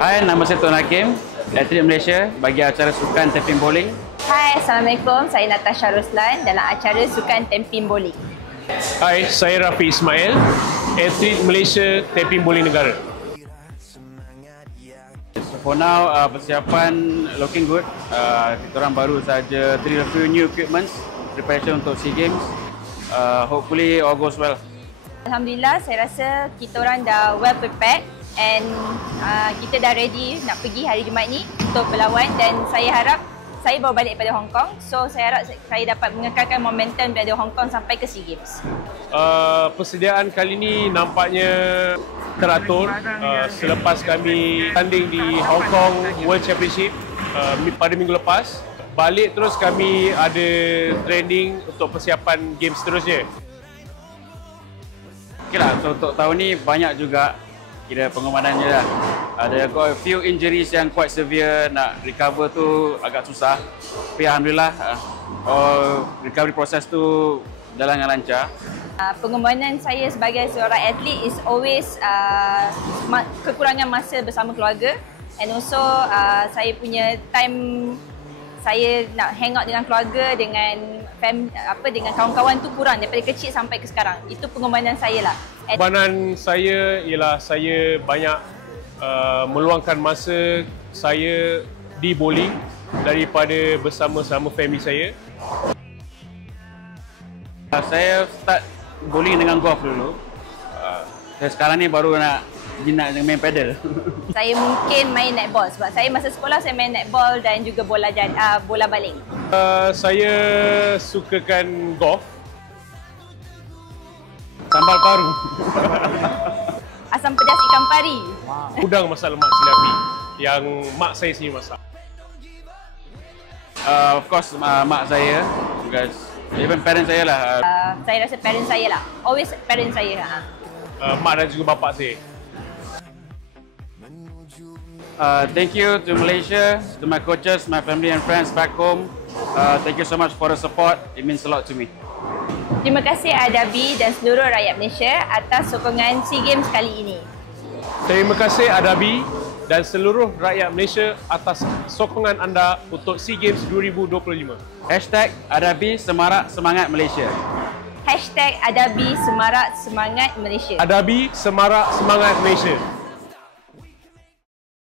Hai, nama saya Tuan Hakim, atlet Malaysia bagi acara sukan tapping bowling. Hai, Assalamualaikum. Saya Natasha Roslan dalam acara sukan tapping bowling. Hai, saya Rafi Ismail, atlet Malaysia tapping bowling negara. So for now, persiapan looking good. Kita orang baru saja drill a few new equipments, preparation untuk SEA Games. Hopefully all goes well. Alhamdulillah, saya rasa kita orang dah well prepared and kita dah ready nak pergi hari Jumaat ni untuk berlawan, dan saya harap saya baru balik pada Hong Kong. So saya harap saya dapat mengekalkan momentum dari Hong Kong sampai ke SEA Games. Persediaan kali ni nampaknya teratur selepas kami tanding di Hong Kong World Championship pada minggu lepas. Balik terus kami ada training untuk persiapan games seterusnya. Okeylah, so untuk tahun ni banyak juga kira pengorbanannya dah. Ada got a few injuries yang quite severe, nak recover tu agak susah. Tapi alhamdulillah recovery proses tu jalan dengan lancar. Pengorbanan saya sebagai seorang atlet is always kekurangan masa bersama keluarga, and also saya punya time saya nak hang out dengan keluarga, dengan dengan kawan-kawan tu kurang daripada kecil sampai ke sekarang. Itu pengorbanan saya lah. Pengorbanan saya ialah saya banyak meluangkan masa saya di bowling daripada bersama-sama family saya. Saya start bowling dengan golf dulu. Saya sekarang ni baru nak jinak dengan main paddle. Saya mungkin main netball sebab saya masa sekolah saya main netball dan juga bola baling. Saya sukakan golf. Sambal paru. Asam pedas ikan pari. Udang masak lemak cili api yang mak saya sendiri masak. Of course, mak saya, because even parents saya lah. Saya rasa parents saya lah. Always parents saya. Mak dan juga bapa saya. Thank you to Malaysia, to my coaches, my family and friends back home. Thank you so much for the support. It means a lot to me. Terima kasih Adabi dan seluruh rakyat Malaysia atas sokongan SEA Games kali ini. Terima kasih Adabi dan seluruh rakyat Malaysia atas sokongan anda untuk SEA Games 2025. #Adabi Semarak Semangat Malaysia. #Adabi Semarak Semangat Malaysia. Adabi Semarak Semangat Malaysia.